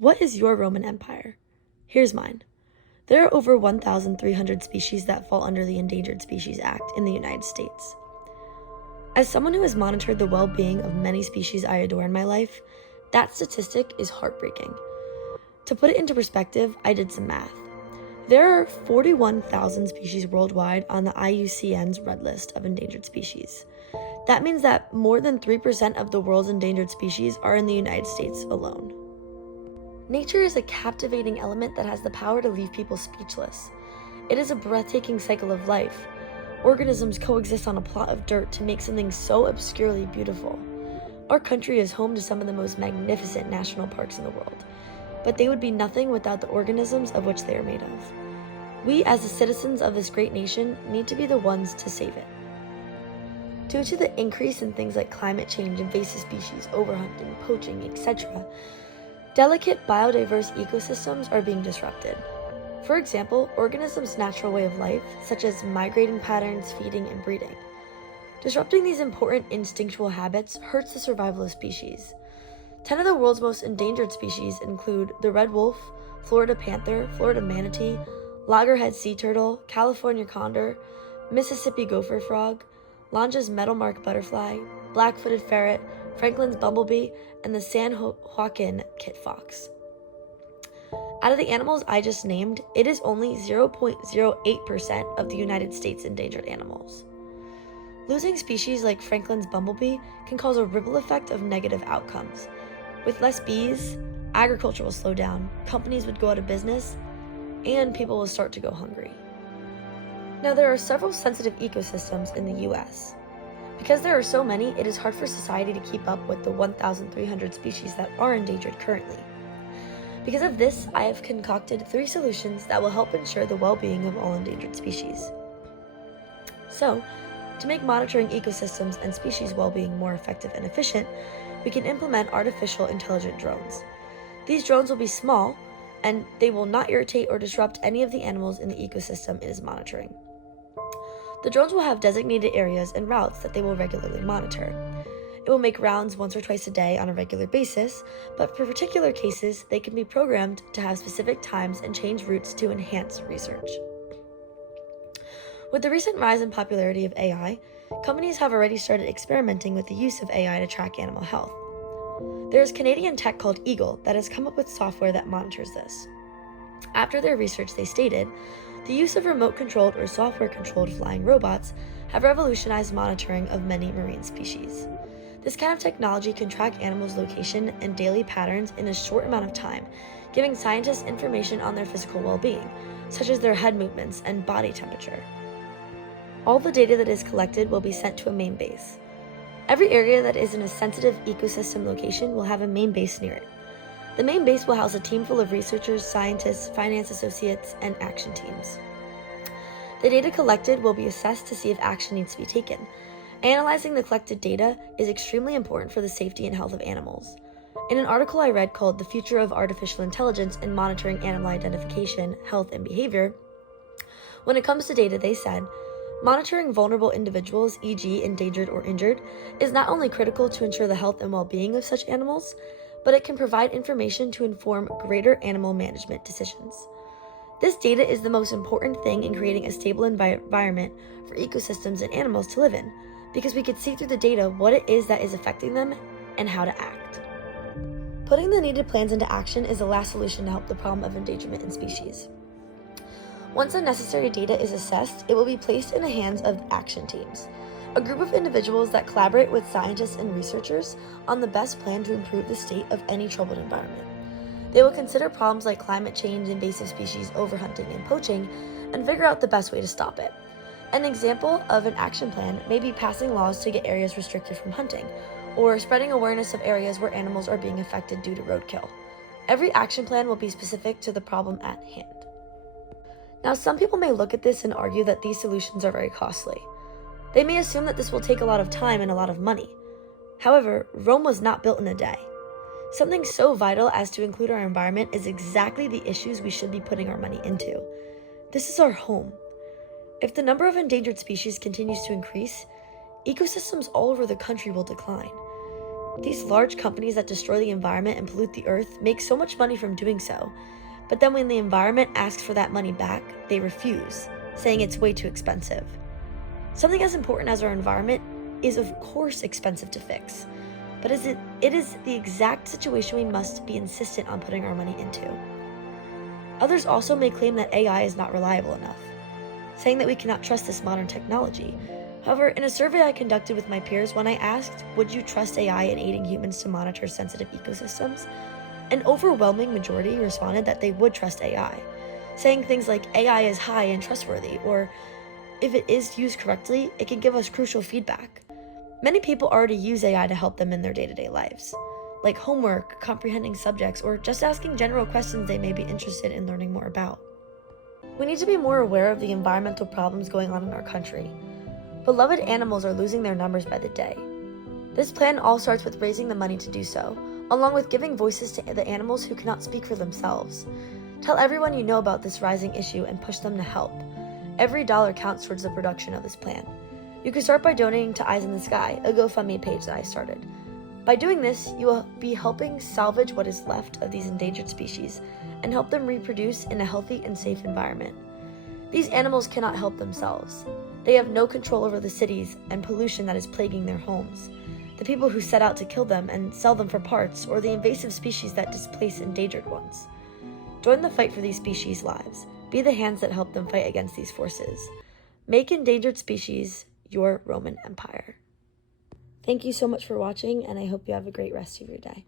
What is your Roman Empire? Here's mine. There are over 1,300 species that fall under the Endangered Species Act in the United States. As someone who has monitored the well-being of many species I adore in my life, that statistic is heartbreaking. To put it into perspective, I did some math. There are 41,000 species worldwide on the IUCN's Red List of endangered species. That means that more than 3% of the world's endangered species are in the United States alone. Nature is a captivating element that has the power to leave people speechless. It is a breathtaking cycle of life. Organisms coexist on a plot of dirt to make something so obscurely beautiful. Our country is home to some of the most magnificent national parks in the world, but they would be nothing without the organisms of which they are made of. We, as the citizens of this great nation, need to be the ones to save it. Due to the increase in things like climate change, invasive species, overhunting, poaching, etc., delicate biodiverse ecosystems are being disrupted. For example, organisms' natural way of life, such as migrating patterns, feeding, and breeding. Disrupting these important instinctual habits hurts the survival of species. 10 of the world's most endangered species include the red wolf, Florida panther, Florida manatee, loggerhead sea turtle, California condor, Mississippi gopher frog, Lange's metalmark butterfly, black-footed ferret, Franklin's bumblebee, and the San Joaquin kit fox. Out of the animals I just named, it is only 0.08% of the United States endangered animals. Losing species like Franklin's bumblebee can cause a ripple effect of negative outcomes. With less bees, agriculture will slow down, companies would go out of business, and people will start to go hungry. Now, there are several sensitive ecosystems in the US. Because there are so many, it is hard for society to keep up with the 1,300 species that are endangered currently. Because of this, I have concocted 3 solutions that will help ensure the well-being of all endangered species. So, to make monitoring ecosystems and species well-being more effective and efficient, we can implement artificial intelligent drones. These drones will be small, and they will not irritate or disrupt any of the animals in the ecosystem it is monitoring. The drones will have designated areas and routes that they will regularly monitor. It will make rounds once or twice a day on a regular basis, but for particular cases, they can be programmed to have specific times and change routes to enhance research. With the recent rise in popularity of AI, companies have already started experimenting with the use of AI to track animal health. There is Canadian tech called Eagle that has come up with software that monitors this. After their research, they stated, the use of remote-controlled or software-controlled flying robots have revolutionized monitoring of many marine species. This kind of technology can track animals' location and daily patterns in a short amount of time, giving scientists information on their physical well-being, such as their head movements and body temperature. All the data that is collected will be sent to a main base. Every area that is in a sensitive ecosystem location will have a main base near it. The main base will house a team full of researchers, scientists, finance associates, and action teams. The data collected will be assessed to see if action needs to be taken. Analyzing the collected data is extremely important for the safety and health of animals. In an article I read called The Future of Artificial Intelligence in Monitoring Animal Identification, Health, and Behavior, when it comes to data, they said, monitoring vulnerable individuals, e.g. endangered or injured, is not only critical to ensure the health and well-being of such animals, but it can provide information to inform greater animal management decisions. This data is the most important thing in creating a stable environment for ecosystems and animals to live in, because we could see through the data what it is that is affecting them and how to act. Putting the needed plans into action is the last solution to help the problem of endangerment in species. Once the necessary data is assessed, it will be placed in the hands of action teams, a group of individuals that collaborate with scientists and researchers on the best plan to improve the state of any troubled environment. They will consider problems like climate change, invasive species, overhunting, and poaching, and figure out the best way to stop it. An example of an action plan may be passing laws to get areas restricted from hunting, or spreading awareness of areas where animals are being affected due to roadkill. Every action plan will be specific to the problem at hand. Now, some people may look at this and argue that these solutions are very costly. They may assume that this will take a lot of time and a lot of money. However, Rome was not built in a day. Something so vital as to include our environment is exactly the issues we should be putting our money into. This is our home. If the number of endangered species continues to increase, ecosystems all over the country will decline. These large companies that destroy the environment and pollute the earth make so much money from doing so, but then when the environment asks for that money back, they refuse, saying it's way too expensive. Something as important as our environment is of course expensive to fix, but it is the exact situation we must be insistent on putting our money into. Others also may claim that AI is not reliable enough, saying that we cannot trust this modern technology. However, in a survey I conducted with my peers when I asked, would you trust AI in aiding humans to monitor sensitive ecosystems? An overwhelming majority responded that they would trust AI, saying things like AI is high and trustworthy, or if it is used correctly, it can give us crucial feedback. Many people already use AI to help them in their day-to-day lives, like homework, comprehending subjects, or just asking general questions they may be interested in learning more about. We need to be more aware of the environmental problems going on in our country. Beloved animals are losing their numbers by the day. This plan all starts with raising the money to do so, along with giving voices to the animals who cannot speak for themselves. Tell everyone you know about this rising issue and push them to help. Every dollar counts towards the production of this plan. You can start by donating to Eyes in the Sky, a GoFundMe page that I started. By doing this, you will be helping salvage what is left of these endangered species and help them reproduce in a healthy and safe environment. These animals cannot help themselves. They have no control over the cities and pollution that is plaguing their homes, the people who set out to kill them and sell them for parts, or the invasive species that displace endangered ones. Join the fight for these species' lives. Be the hands that help them fight against these forces. Make endangered species your Roman Empire. Thank you so much for watching, and I hope you have a great rest of your day.